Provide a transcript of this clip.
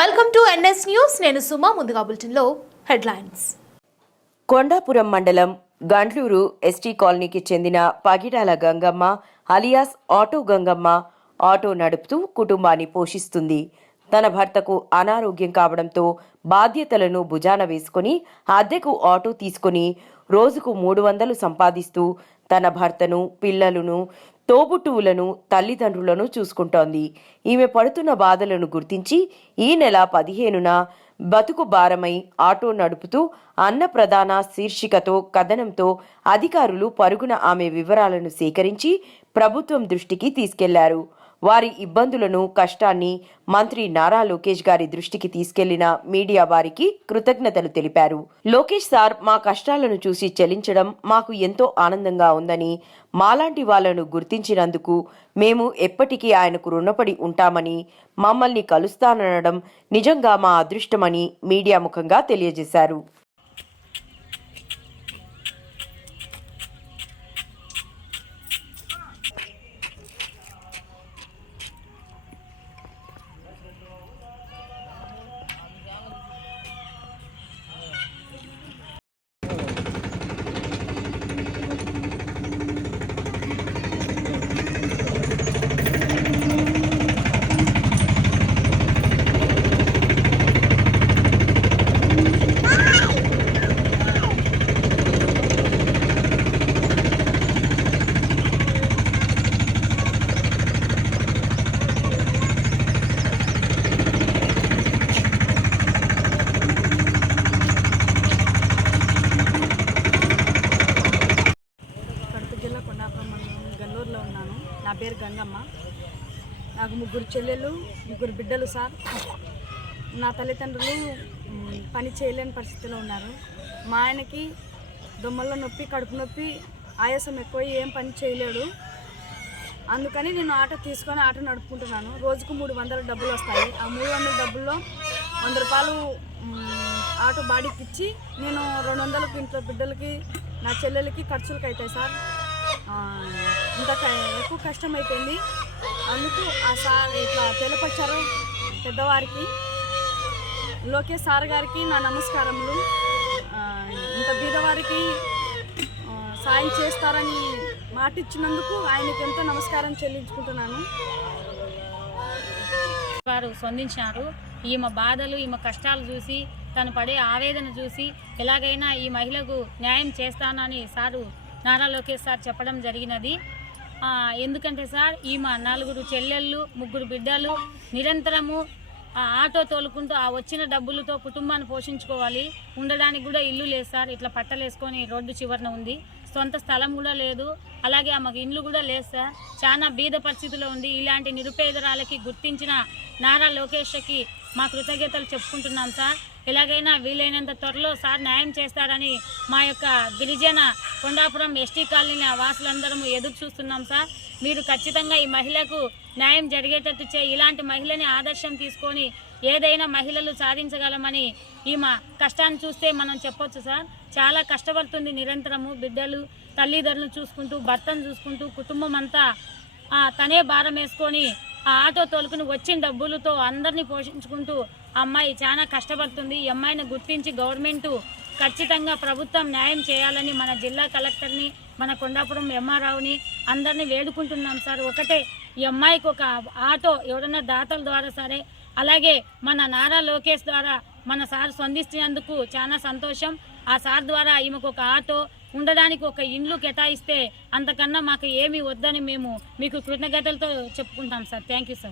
Welcome to NS news నేను సుమా ముందుగా బులెటిన్లో హెడ్లైన్స్. కొండాపురం మండలం గండ్లూరు ఎస్టీ కాలనీకి చెందిన Pagidala Gangamma alias auto Gangamma auto నడుపుతూ కుటుంబాన్ని పోషిస్తుంది. తన భర్తకు అనారోగ్యం కావడంతో బాధ్యతలను భుజాన వేసుకుని అద్దెకు ఆటో తీసుకుని రోజుకు మూడు వందలు సంపాదిస్తూ తన భర్తను పిల్లలను తోబుట్టువులను తల్లిదండ్రులను చూసుకుంటోంది. ఈమె పడుతున్న బాధలను గుర్తించి ఈ నెల పదిహేనున బతుకు భారమై ఆటో నడుపుతూ అన్నప్రధాన శీర్షికతో కథనంతో అధికారులు పరుగున ఆమె వివరాలను సేకరించి ప్రభుత్వం దృష్టికి తీసుకెళ్ళారు. వారి ఇబ్బందులను కష్టాన్ని మంత్రి నారా లోకేష్ గారి దృష్టికి తీసుకెళ్ళిన మీడియా వారికి కృతజ్ఞతలు తెలిపారు. లోకేష్ సార్ మా కష్టాలను చూసి చెలించడం మాకు ఎంతో ఆనందంగా ఉందని మాలాంటి వాళ్ళను గుర్తించినందుకు మేము ఎప్పటికీ ఆయనకు రుణపడి ఉంటామని మమ్మల్ని కలుస్తాననడం నిజంగా మా అదృష్టమని మీడియా ముఖంగా తెలియజేశారు. మండలం ఉన్నాను. నా పేరు గంగమ్మ. నాకు ముగ్గురు చెల్లెలు ముగ్గురు బిడ్డలు సార్. నా తల్లిదండ్రులు పని చేయలేని పరిస్థితిలో ఉన్నారు. మా ఆయనకి దొమ్మల్లో నొప్పి కడుపు నొప్పి ఆయాసం ఎక్కువ ఏం పని చేయలేడు. అందుకని నేను ఆటో తీసుకొని ఆటో నడుపుకుంటున్నాను. రోజుకు మూడు వందల డబ్బులు వస్తాయి. ఆ మూడు వందల డబ్బుల్లో వంద రూపాయలు ఆటో బాడీకి ఇచ్చి నేను రెండు వందలకి ఇంట్లో బిడ్డలకి నా చెల్లెలకి ఖర్చులకు అవుతాయి సార్. ఇంకా ఇంత ఎక్కువ కష్టం అయిపోయింది అందుకు ఆ సార్ ఇట్లా తెలపచ్చారు పెద్దవారికి. లోకేష్ సార్ గారికి నా నమస్కారములు. ఇంత బీదవారికి సాయం చేస్తారని మాట ఇచ్చినందుకు ఆయనకి ఎంతో నమస్కారం చెల్లించుకుంటున్నాను. వారు స్పందించినారు ఈమె బాధలు ఈమె కష్టాలు చూసి తను పడే ఆవేదన చూసి ఎలాగైనా ఈ మహిళకు న్యాయం చేస్తానని సారు నారా లోకేష్ సార్ చెప్పడం జరిగినది. ఎందుకంటే సార్ ఈమె నలుగురు చెల్లెళ్ళు ముగ్గురు బిడ్డలు నిరంతరము ఆ ఆటో తోలుకుంటూ ఆ వచ్చిన డబ్బులతో కుటుంబాన్ని పోషించుకోవాలి. ఉండడానికి కూడా ఇల్లు లేదు సార్. ఇట్లా పట్టలేసుకొని రోడ్డు చివరన ఉంది. సొంత స్థలం కూడా లేదు. అలాగే ఆమెకు ఇండ్లు కూడా లేదు సార్. చాలా బీద పరిస్థితిలో ఉంది. ఇలాంటి నిరుపేదరాలకి గుర్తించిన నారా లోకేష్కి మా కృతజ్ఞతలు చెప్పుకుంటున్నాం సార్. ఎలాగైనా వీలైనంత త్వరలో సార్ న్యాయం చేస్తారని మా యొక్క గిరిజన కొండాపురం ఎస్టీ కాలనీ వాసులందరము ఎదురు చూస్తున్నాం సార్. మీరు ఖచ్చితంగా ఈ మహిళకు న్యాయం జరిగేటట్టు చే ఇలాంటి మహిళని ఆదర్శం తీసుకొని ఏదైనా మహిళలు సాధించగలమని ఈమె కష్టాన్ని చూస్తే మనం చెప్పొచ్చు సార్. చాలా కష్టపడుతుంది నిరంతరము బిడ్డలు తల్లిదండ్రులు చూసుకుంటూ భర్తను చూసుకుంటూ కుటుంబం అంతా తనే భారం వేసుకొని ఆ ఆటో తోలుకుని వచ్చిన డబ్బులతో అందరినీ పోషించుకుంటూ అమ్మాయి చాలా కష్టపడుతుంది. ఈ అమ్మాయిని గుర్తించి గవర్నమెంట్ ఖచ్చితంగా ప్రభుత్వం న్యాయం చేయాలని మన జిల్లా కలెక్టర్ని మన కొండాపురం ఎంఆర్ఆవుని అందరినీ వేడుకుంటున్నాం సార్. ఒకటే ఈ అమ్మాయికి ఒక ఆటో ఎవరైనా దాతల ద్వారా సరే అలాగే మన నారా లోకేష్ ద్వారా మన సార్ స్పందిస్తున్నందుకు చాలా సంతోషం. ఆ సార్ ద్వారా ఈమెకు ఒక ఆటో ఉండడానికి ఒక ఇండ్లు కేటాయిస్తే అంతకన్నా మాకు ఏమీ వద్దని మేము మీకు కృతజ్ఞతలతో చెప్పుకుంటాం సార్. Thank you sir.